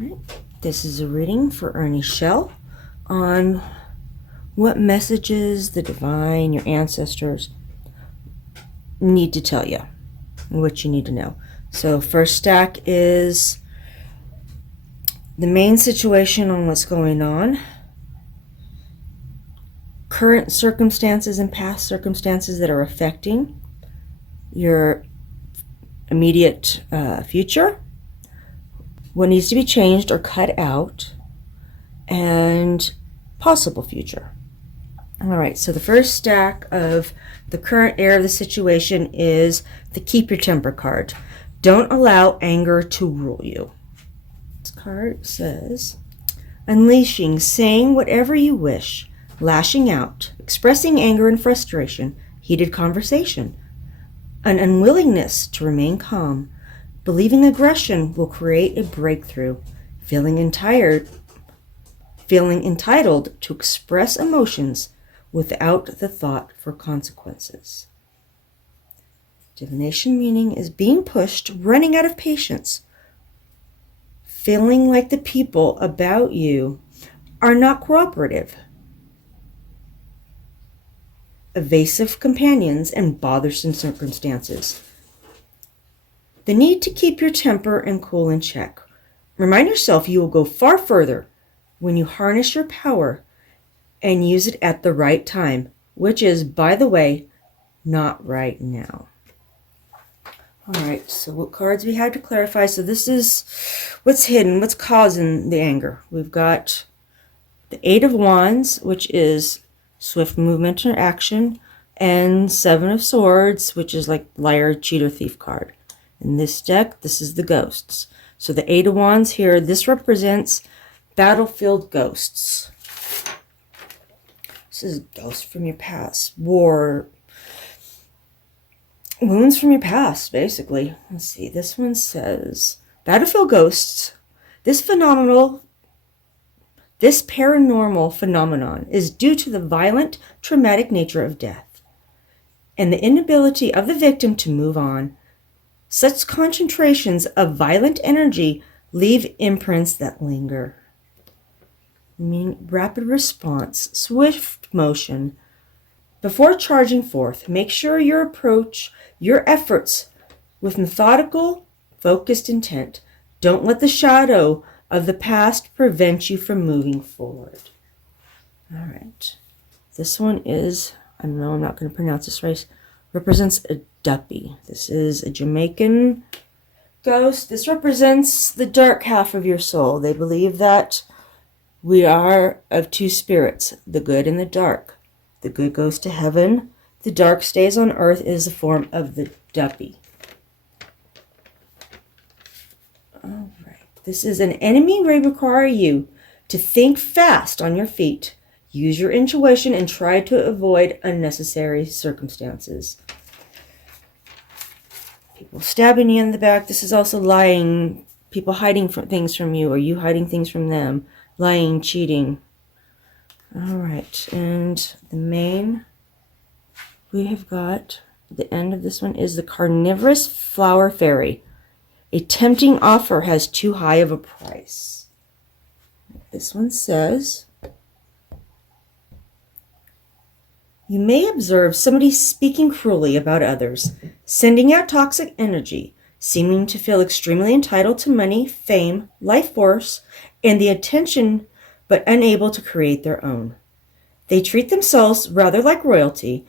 Right. This is a reading for Ernie Shell on what messages the divine, your ancestors, need to tell you, what you need to know. So first stack is the main situation on what's going on, current circumstances and past circumstances that are affecting your immediate future, what needs to be changed or cut out, and possible future. All right, so the first stack of the current air of the situation is the Keep Your Temper card. Don't allow anger to rule you. This card says, unleashing, saying whatever you wish, lashing out, expressing anger and frustration, heated conversation, an unwillingness to remain calm, believing aggression will create a breakthrough, feeling entitled to express emotions without the thought for consequences. Divination meaning is being pushed, running out of patience, feeling like the people about you are not cooperative, evasive companions, and bothersome circumstances. The need to keep your temper and cool in check. Remind yourself you will go far further when you harness your power and use it at the right time, which is, by the way, not right now. All right, so what cards we had to clarify. So this is what's hidden, what's causing the anger. We've got the Eight of Wands, which is swift movement or action, and Seven of Swords, which is like liar, cheater, thief card. In this deck, this is the ghosts. So the Eight of Wands here, this represents battlefield ghosts. This is ghosts from your past, war, wounds from your past, basically. Let's see, this one says, battlefield ghosts, this paranormal phenomenon is due to the violent, traumatic nature of death and the inability of the victim to move on. Such concentrations of violent energy leave imprints that linger. Rapid response, swift motion. Before charging forth, make sure you approach your efforts with methodical, focused intent. Don't let the shadow of the past prevent you from moving forward. All right. This one is, I don't know, I'm not going to pronounce this right, represents a duppy. This is a Jamaican ghost. This represents the dark half of your soul. They believe that we are of two spirits, the good and the dark. The good goes to heaven. The dark stays on earth is the form of the duppy. All right. This is an enemy may require you to think fast on your feet. Use your intuition and try to avoid unnecessary circumstances. People stabbing you in the back. This is also lying. People hiding things from you, or you hiding things from them. Lying, cheating. All right, and the main, we have got, the end of this one is the carnivorous flower fairy. A tempting offer has too high of a price. This one says, you may observe somebody speaking cruelly about others, sending out toxic energy, seeming to feel extremely entitled to money, fame, life force, and the attention, but unable to create their own. They treat themselves rather like royalty,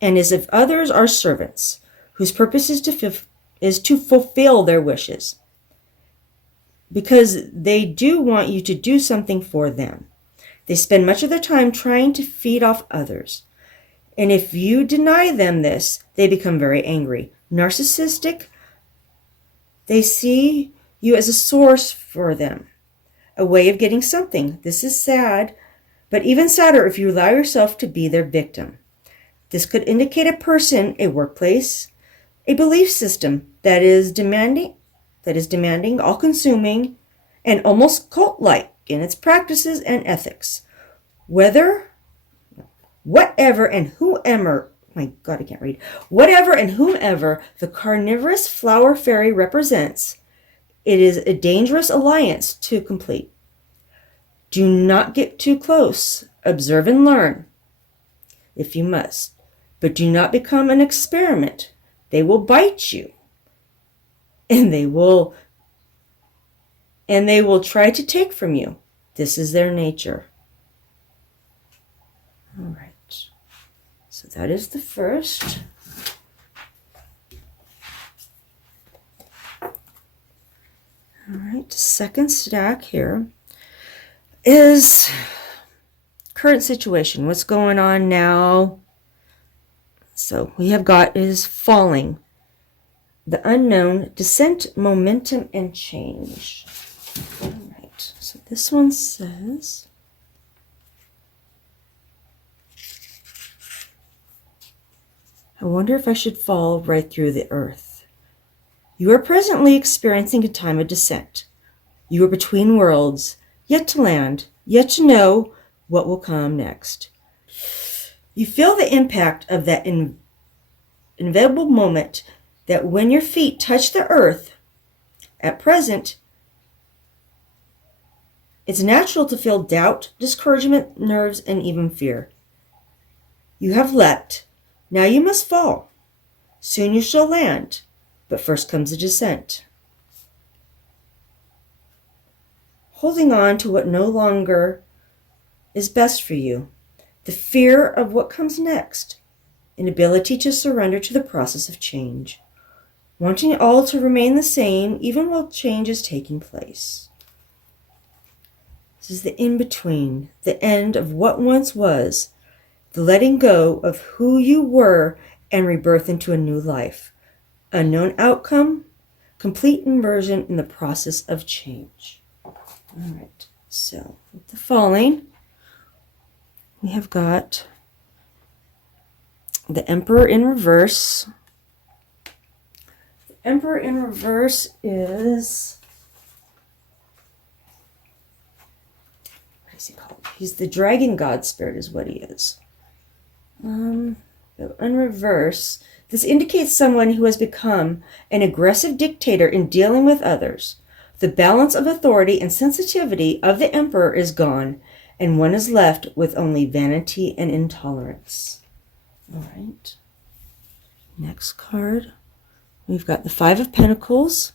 and as if others are servants, whose purpose is to fulfill their wishes, because they do want you to do something for them. They spend much of their time trying to feed off others, and if you deny them this, they become very angry. Narcissistic, they see you as a source for them, a way of getting something. This is sad, but even sadder if you allow yourself to be their victim. This could indicate a person, a workplace, a belief system that is demanding, all-consuming, and almost cult-like in its practices and ethics. Whatever and whomever the carnivorous flower fairy represents It is a dangerous alliance to complete. Do not get too close. Observe and learn, if you must. But do not become an experiment. They will bite you. And they will try to take from you. This is their nature. All right. So that is the first. All right, second stack here is current situation. What's going on now? So we have got is falling. The unknown, descent, momentum, and change. All right, so this one says, I wonder if I should fall right through the earth. You are presently experiencing a time of descent. You are between worlds, yet to land, yet to know what will come next. You feel the impact of that inevitable moment that when your feet touch the earth, at present, it's natural to feel doubt, discouragement, nerves, and even fear. You have leapt. Now you must fall. Soon you shall land, but first comes the descent. Holding on to what no longer is best for you, the fear of what comes next, inability to surrender to the process of change, wanting all to remain the same even while change is taking place. This is the in-between, the end of what once was, the letting go of who you were and rebirth into a new life. Unknown outcome, complete immersion in the process of change. All right, so with the falling, we have got the Emperor in reverse. The Emperor in reverse is, what is he called? He's the dragon god spirit is what he is. In reverse, this indicates someone who has become an aggressive dictator in dealing with others. The balance of authority and sensitivity of the Emperor is gone, and one is left with only vanity and intolerance. All right. Next card, we've got the Five of Pentacles.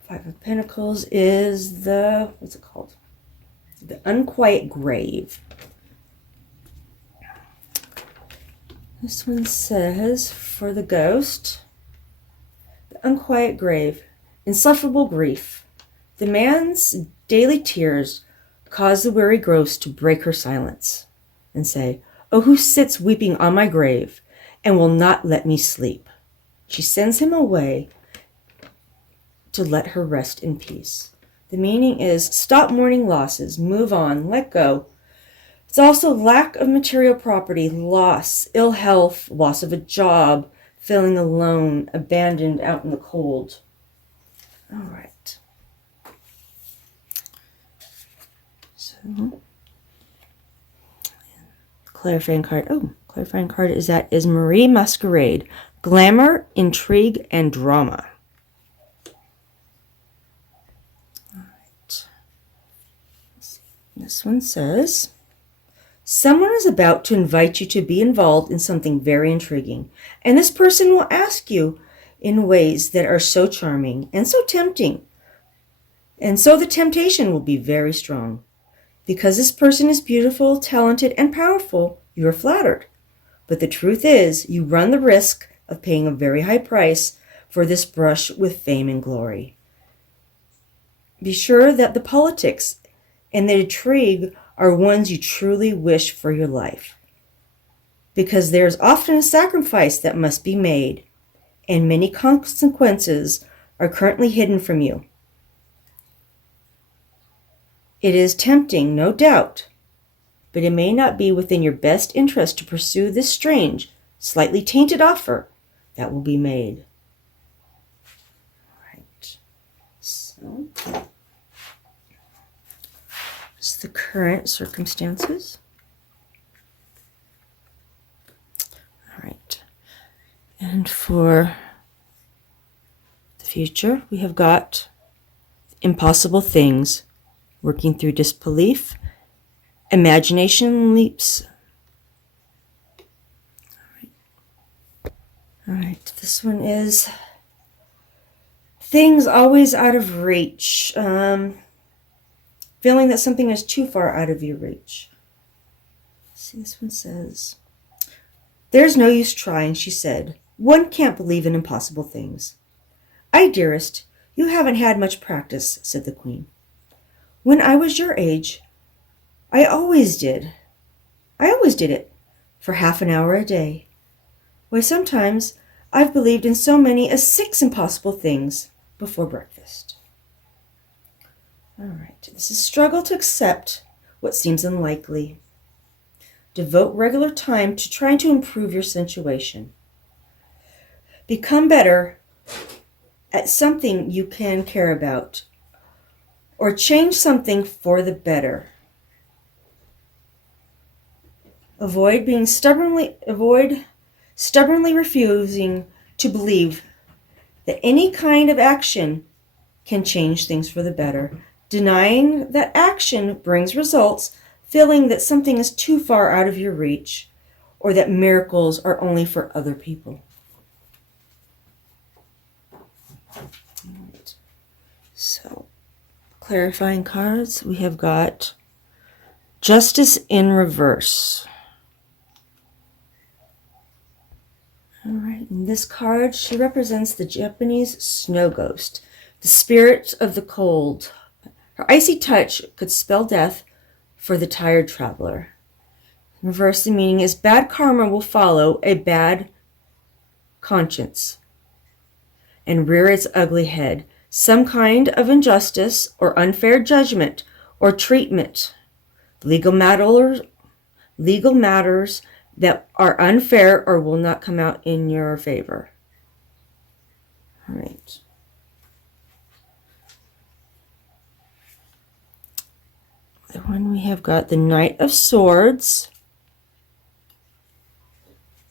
Five of Pentacles is the, what's it called? The Unquiet Grave. This one says, for the ghost, the unquiet grave, insufferable grief. The man's daily tears cause the weary ghost to break her silence and say, oh, who sits weeping on my grave and will not let me sleep? She sends him away to let her rest in peace. The meaning is stop mourning losses, move on, let go. It's also lack of material property, loss, ill health, loss of a job, feeling alone, abandoned out in the cold. All right. So, clarifying card. Oh, clarifying card is Marie Masquerade. Glamour, intrigue, and drama. All right. Let's see. This one says, someone is about to invite you to be involved in something very intriguing, and this person will ask you in ways that are so charming and so tempting. And so the temptation will be very strong. Because this person is beautiful, talented, and powerful, you are flattered. But the truth is, you run the risk of paying a very high price for this brush with fame and glory. Be sure that the politics and the intrigue are ones you truly wish for your life. Because there is often a sacrifice that must be made, and many consequences are currently hidden from you. It is tempting, no doubt, but it may not be within your best interest to pursue this strange, slightly tainted offer that will be made. All right. So, it's the current circumstances. All right. And for the future, we have got impossible things, working through disbelief, imagination leaps. All right, this one is things always out of reach. Feeling that something is too far out of your reach. See, this one says, "There's no use trying," she said. "One can't believe in impossible things." "Ay, dearest, you haven't had much practice," said the Queen. "When I was your age, I always did it, for half an hour a day. Why, sometimes I've believed in so many as 6 impossible things before breakfast." All right, this is struggle to accept what seems unlikely. Devote regular time to trying to improve your situation. Become better at something you can care about, or change something for the better. Avoid stubbornly refusing to believe that any kind of action can change things for the better. Denying that action brings results, feeling that something is too far out of your reach, or that miracles are only for other people. Right. So, clarifying cards, we have got Justice in Reverse. All right, in this card, she represents the Japanese snow ghost, the spirit of the cold. Her icy touch could spell death for the tired traveler. In reverse, the meaning is bad karma will follow a bad conscience and rear its ugly head. Some kind of injustice or unfair judgment or treatment. Legal matters that are unfair or will not come out in your favor. All right. The one we have got the Knight of Swords.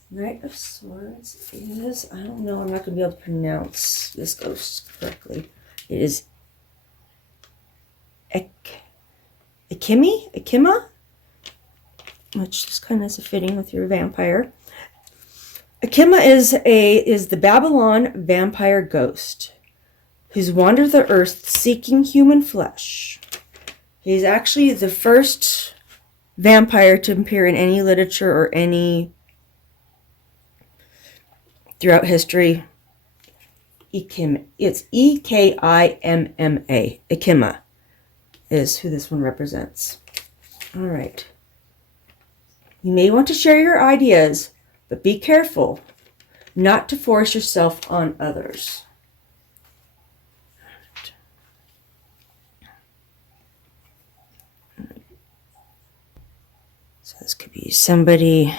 Knight of Swords is, I don't know, I'm not going to be able to pronounce this ghost correctly. It is Ikima, which is kind of fitting with your vampire. Ikima is the Babylon vampire ghost who's wandered the earth seeking human flesh. He's actually the first vampire to appear in any literature or any throughout history. Ikima. It's Ekimma. Ikima is who this one represents. All right. You may want to share your ideas, but be careful not to force yourself on others. So this could be somebody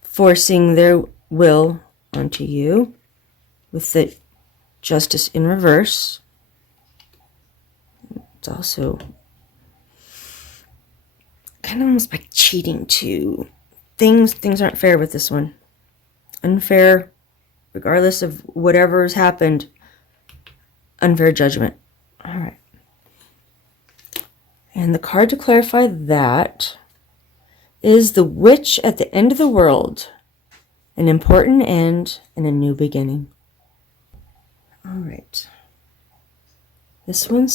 forcing their will onto you with the Justice in Reverse. It's also kind of almost like cheating too. Things aren't fair with this one. Unfair, regardless of whatever's happened. Unfair judgment. All right. And the card to clarify that is the Witch at the End of the World. An important end and a new beginning. All right. This one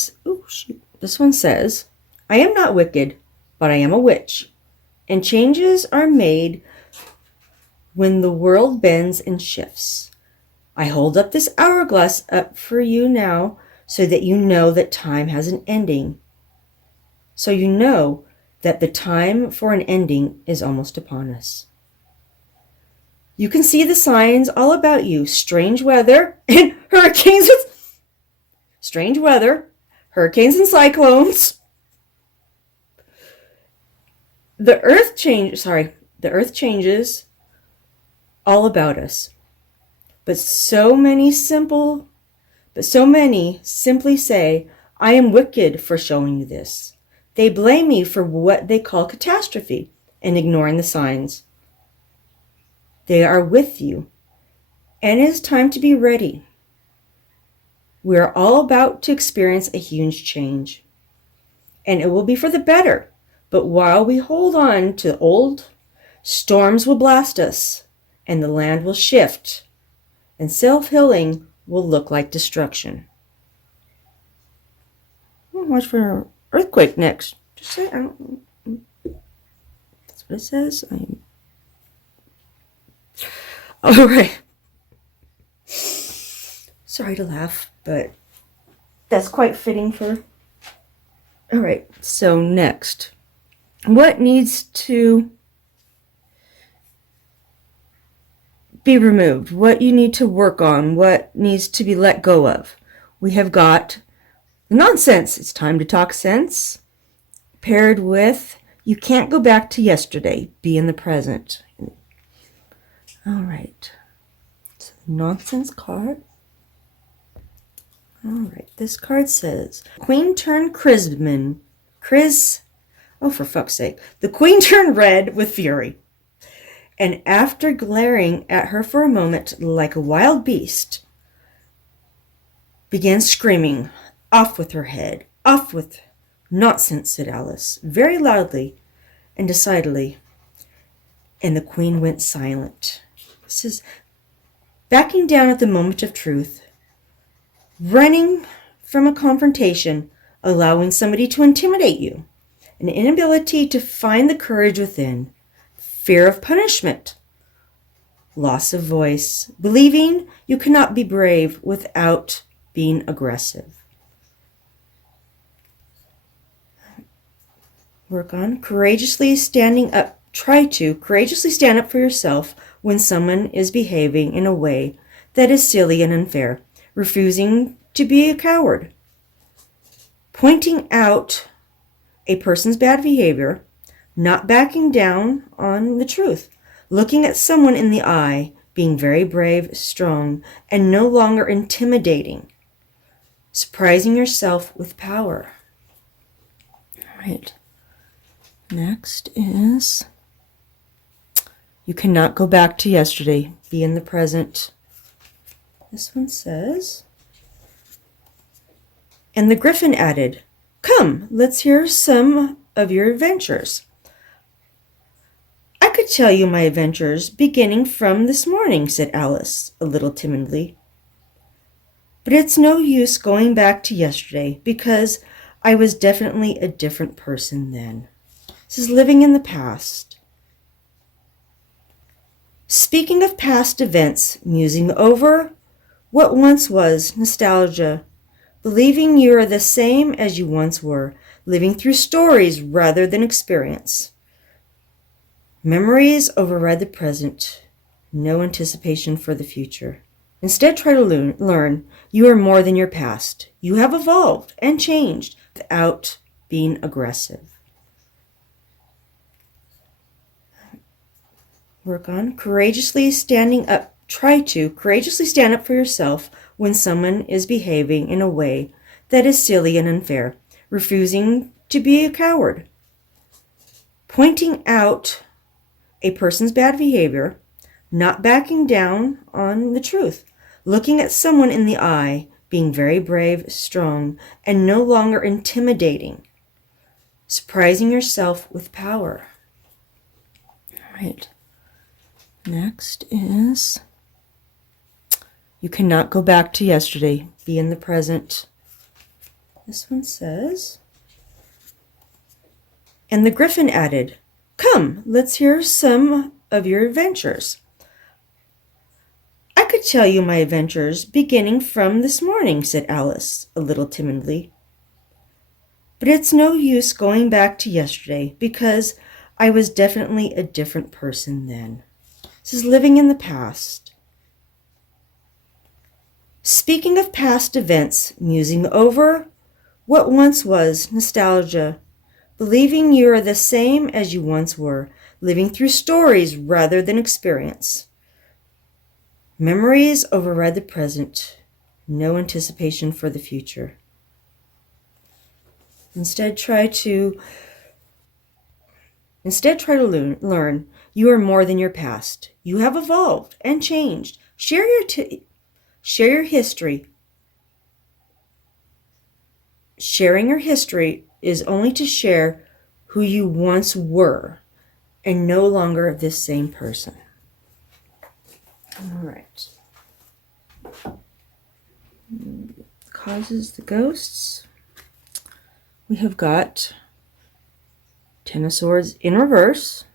says, "I am not wicked, but I am a witch, and changes are made when the world bends and shifts. I hold up this hourglass up for you now so that you know that time has an ending. So you know that the time for an ending is almost upon us. You can see the signs all about you, strange weather and hurricanes and cyclones. The earth changes all about us. But so many simply say, I am wicked for showing you this. They blame me for what they call catastrophe and ignoring the signs. They are with you, and it is time to be ready. We are all about to experience a huge change, and it will be for the better. But while we hold on to the old, storms will blast us, and the land will shift, and self-healing will look like destruction. Watch for an earthquake next. Just say, that's what it says. All right. Sorry to laugh, but that's quite fitting for. All right. So next, what needs to be removed? What you need to work on? What needs to be let go of? We have got nonsense. It's time to talk sense. Paired with you can't go back to yesterday. Be in the present. All right. So nonsense card. All right. This card says Queen turned oh, for fuck's sake. The Queen turned red with fury. And after glaring at her for a moment like a wild beast, began screaming, "Off with her head! Off with..." "Nonsense," said Alice, very loudly and decidedly, and the Queen went silent. This is backing down at the moment of truth, running from a confrontation, allowing somebody to intimidate you, an inability to find the courage within, fear of punishment, loss of voice, believing you cannot be brave without being aggressive. Work on courageously standing up. Try to courageously stand up for yourself when someone is behaving in a way that is silly and unfair, refusing to be a coward, pointing out a person's bad behavior, not backing down on the truth, looking at someone in the eye, being very brave, strong, and no longer intimidating, surprising yourself with power. All right. Next is you cannot go back to yesterday. Be in the present. This one says, and the Griffin added, "Come, let's hear some of your adventures." "I could tell you my adventures beginning from this morning," said Alice, a little timidly. "But it's no use going back to yesterday, because I was definitely a different person then." This is living in the past. Speaking of past events, musing over what once was, nostalgia, believing you are the same as you once were, living through stories rather than experience. Memories override the present, no anticipation for the future. Instead, try to learn you are more than your past. You have evolved and changed without being aggressive. Work on courageously standing up. Try to courageously stand up for yourself when someone is behaving in a way that is silly and unfair, refusing to be a coward, pointing out a person's bad behavior, not backing down on the truth, looking at someone in the eye, being very brave, strong, and no longer intimidating, surprising yourself with power. All right. Next is you cannot go back to yesterday. Be in the present. This one says, and the Griffin added, "Come, let's hear some of your adventures." "I could tell you my adventures beginning from this morning," said Alice, a little timidly. "But it's no use going back to yesterday, because I was definitely a different person then." This is living in the past. Speaking of past events, musing over what once was, nostalgia, believing you are the same as you once were, living through stories rather than experience. Memories override the present, no anticipation for the future. Instead, try to learn you are more than your past. You have evolved and changed. Share your history Sharing your history is only to share who you once were and no longer this same person. All right. Causes the ghosts. We have got Ten of Swords in reverse.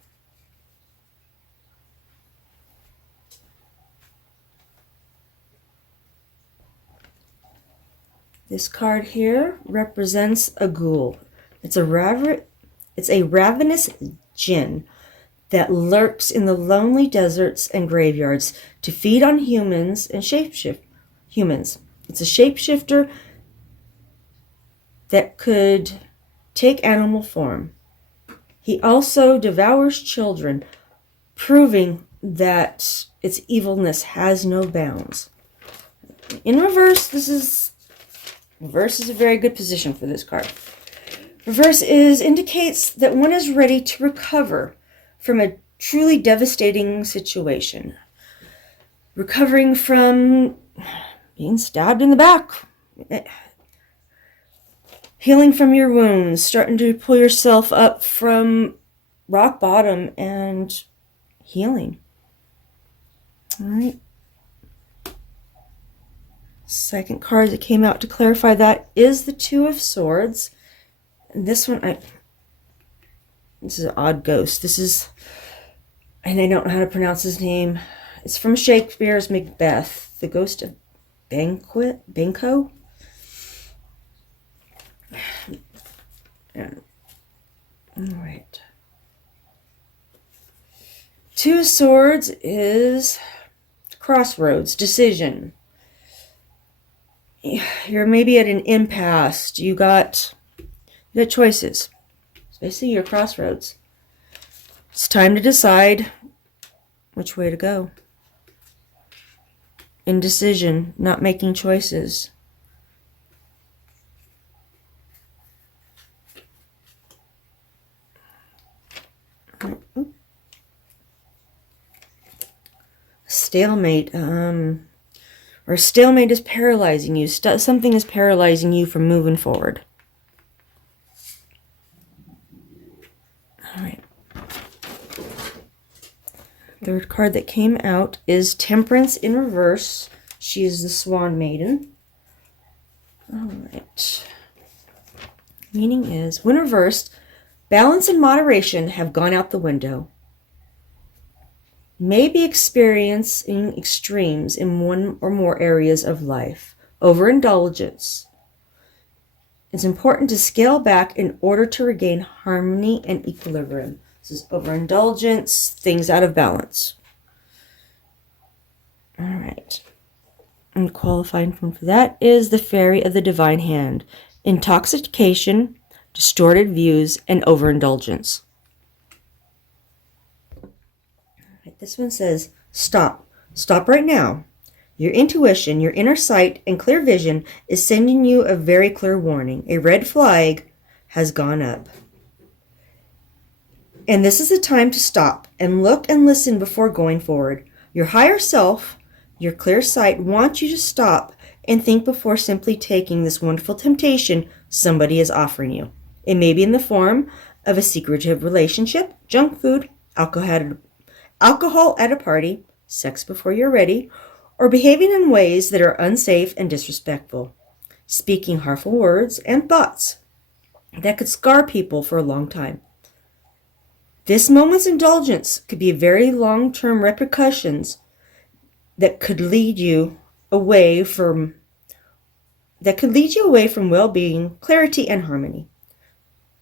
This card here represents a ghoul. It's a ravenous jinn that lurks in the lonely deserts and graveyards to feed on humans and shapeshift humans. It's a shapeshifter that could take animal form. He also devours children, proving that its evilness has no bounds. In reverse, reverse is a very good position for this card. Reverse indicates that one is ready to recover from a truly devastating situation. Recovering from being stabbed in the back. Healing from your wounds. Starting to pull yourself up from rock bottom and healing. All right. Second card that came out to clarify that is the Two of Swords. And this one, this is an odd ghost. And I don't know how to pronounce his name. It's from Shakespeare's Macbeth, the ghost of Banquo. Yeah. All right. Two of Swords is crossroads, decision. You're maybe at an impasse. You got choices. So basically, you're crossroads. It's time to decide which way to go. Indecision, not making choices. Stalemate. Or stalemate is paralyzing you. Something is paralyzing you from moving forward. All right. Third card that came out is Temperance in reverse. She is the Swan Maiden. All right. Meaning is, when reversed, balance and moderation have gone out the window. May be experiencing extremes in one or more areas of life. Overindulgence. It's important to scale back in order to regain harmony and equilibrium. This is overindulgence, things out of balance. All right. And qualifying form for that is the Fairy of the Divine Hand. Intoxication, distorted views, and overindulgence. This one says, stop. Stop right now. Your intuition, your inner sight, and clear vision is sending you a very clear warning. A red flag has gone up. And this is the time to stop and look and listen before going forward. Your higher self, your clear sight, wants you to stop and think before simply taking this wonderful temptation somebody is offering you. It may be in the form of a secretive relationship, junk food, alcohol at a party, sex before you're ready, or behaving in ways that are unsafe and disrespectful, speaking harmful words and thoughts that could scar people for a long time. This moment's indulgence could be very long-term repercussions that could lead you away from well-being, clarity, and harmony.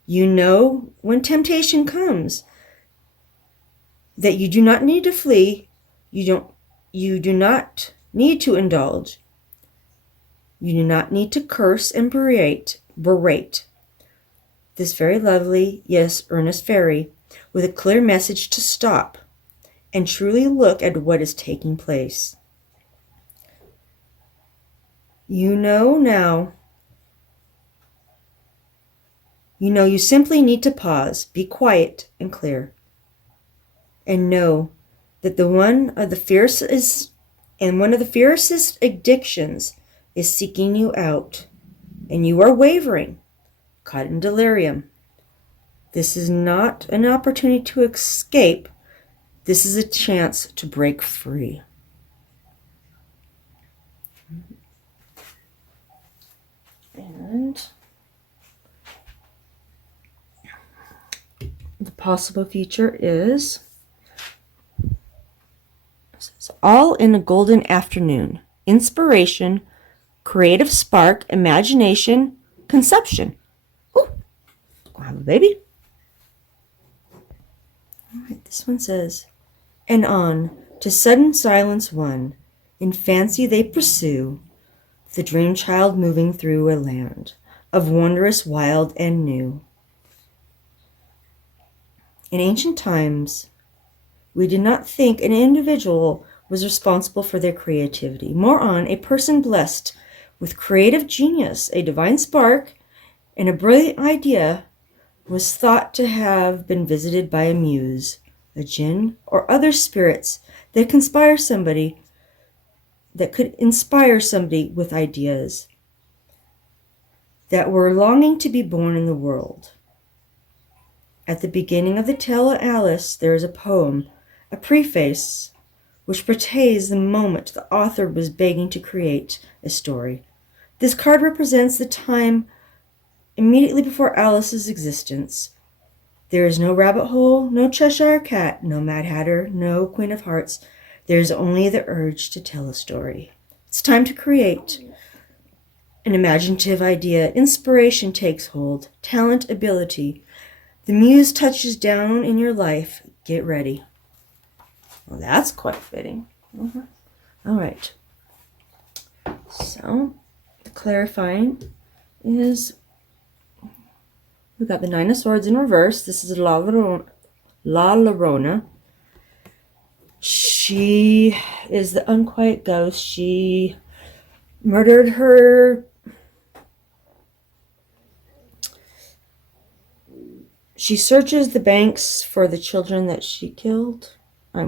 You know when temptation comes that you do not need to flee, you do not need to indulge, you do not need to curse and berate. This very lovely, yes, earnest fairy with a clear message to stop and truly look at what is taking place. You know now. You know you simply need to pause, be quiet and clear, and know that one of the fiercest addictions is seeking you out and you are wavering, caught in delirium. This is not an opportunity to escape. This is a chance to break free. And the possible future is all in a golden afternoon. Inspiration, creative spark, imagination, conception. Ooh, I'll have a baby. All right, this one says, and on to sudden silence one, in fancy they pursue, the dream child moving through a land of wondrous, wild, and new. In ancient times, we did not think an individual was responsible for their creativity. More on, a person blessed with creative genius, a divine spark, and a brilliant idea was thought to have been visited by a muse, a jinn, or other spirits that could inspire somebody with ideas that were longing to be born in the world. At the beginning of the tale of Alice, there is a poem, a preface, which portrays the moment the author was begging to create a story. This card represents the time immediately before Alice's existence. There is no rabbit hole, no Cheshire Cat, no Mad Hatter, no Queen of Hearts. There is only the urge to tell a story. It's time to create. An imaginative idea, inspiration takes hold, talent, ability. The muse touches down in your life. Get ready. Well, that's quite fitting. All right. So, the clarifying is we've got the Nine of Swords in reverse. This is La Llorona. She is the unquiet ghost. She murdered her. She searches the banks for the children that she killed. La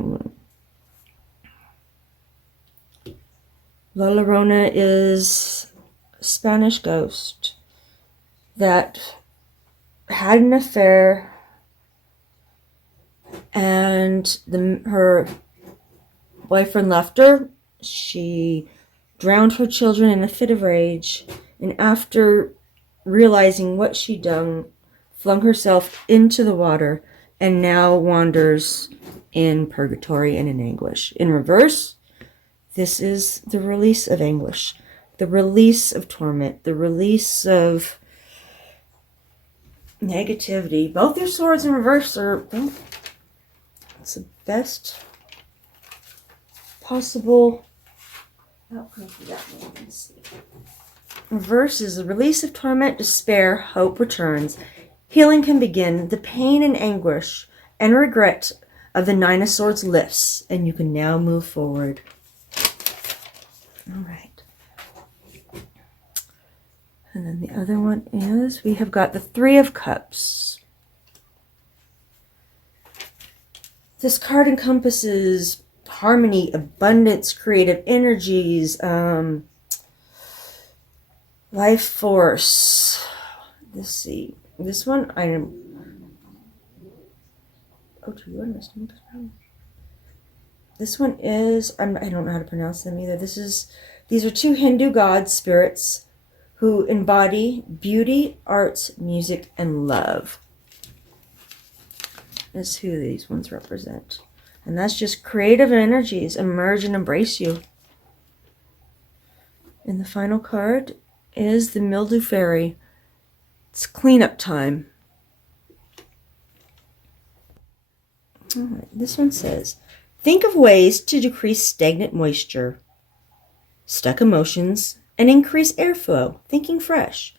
Llorona is a Spanish ghost that had an affair, and her boyfriend left her. She drowned her children in a fit of rage, and after realizing what she'd done, flung herself into the water and now wanders in purgatory and in anguish. In reverse, this is the release of anguish, the release of torment, the release of negativity. Both their swords in reverse are, it's the best possible outcome for that one. Let's see. Reverse is the release of torment, despair, hope returns. Healing can begin. The pain and anguish and regret of the Nine of Swords lifts, and you can now move forward. All right. And then the other one is, we have got the Three of Cups. This card encompasses harmony, abundance, creative energies, life force. Let's see. This one, I am. This one is, I don't know how to pronounce them either. These are two Hindu gods, spirits, who embody beauty, arts, music, and love. That's who these ones represent. And that's just creative energies emerge and embrace you. And the final card is the Mildew Fairy. It's cleanup time. All right, this one says, think of ways to decrease stagnant moisture, stuck emotions, and increase airflow, thinking fresh,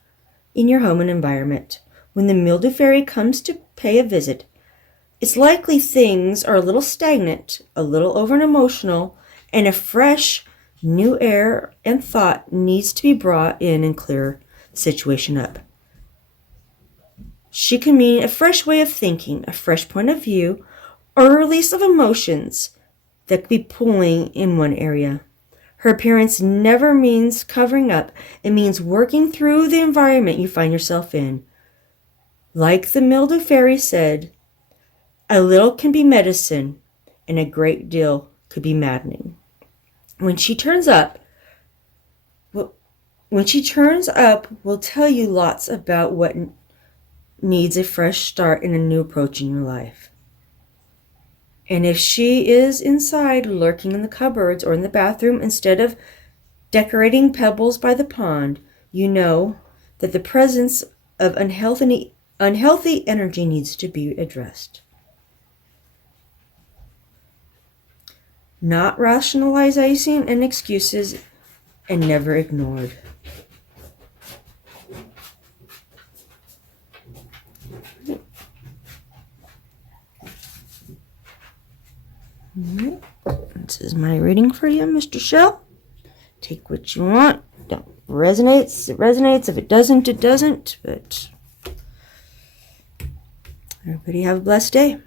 in your home and environment. When the Mildew Fairy comes to pay a visit, it's likely things are a little stagnant, a little over-emotional, and a fresh, new air and thought needs to be brought in and clear the situation up. She can mean a fresh way of thinking, a fresh point of view, or a release of emotions that could be pulling in one area. Her appearance never means covering up. It means working through the environment you find yourself in. Like the mildew fairy said, a little can be medicine, and a great deal could be maddening. When she turns up, we'll tell you lots about what needs a fresh start and a new approach in your life. And if she is inside, lurking in the cupboards or in the bathroom, instead of decorating pebbles by the pond, you know that the presence of unhealthy energy needs to be addressed. Not rationalizing and excuses, and never ignored. Alright, this is my reading for you, Mr. Shell. Take what you want. Don't resonates, it resonates. If it doesn't, it doesn't. But everybody have a blessed day.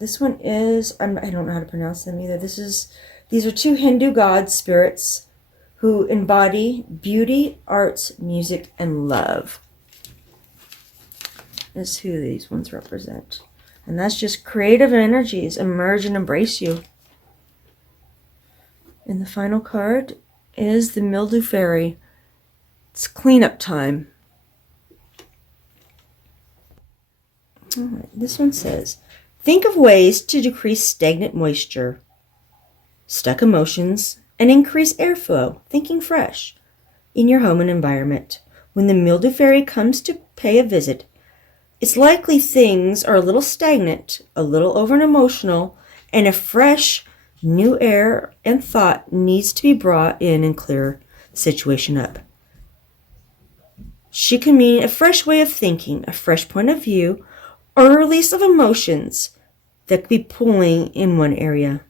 This one is, I don't know how to pronounce them either. These are two Hindu god spirits who embody beauty, arts, music, and love. That's who these ones represent. And that's just creative energies emerge and embrace you. And the final card is the mildew fairy. It's cleanup time. All right, this one says, think of ways to decrease stagnant moisture, stuck emotions, and increase airflow, thinking fresh, in your home and environment. When the mildew fairy comes to pay a visit, it's likely things are a little stagnant, a little over and emotional, and a fresh, new air and thought needs to be brought in and clear the situation up. She can mean a fresh way of thinking, a fresh point of view, or a release of emotions that could be pulling in one area.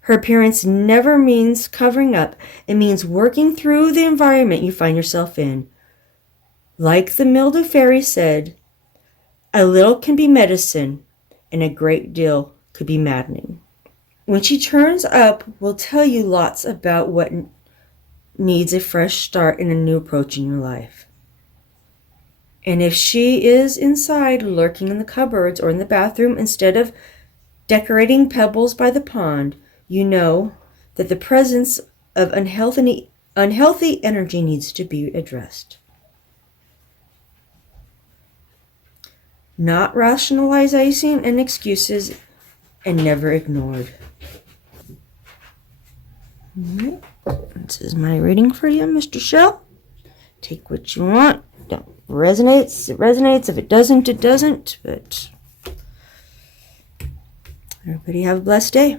Her appearance never means covering up. It means working through the environment you find yourself in. Like the mildew fairy said, a little can be medicine, and a great deal could be maddening. When she turns up, we'll tell you lots about what needs a fresh start and a new approach in your life. And if she is inside, lurking in the cupboards or in the bathroom, instead of decorating pebbles by the pond, you know that the presence of unhealthy energy needs to be addressed. Not rationalizing and excuses, and never ignored. Alright, this is my reading for you, Mr. Shell. Take what you want. Don't resonates, it resonates. If it doesn't, it doesn't. But everybody have a blessed day.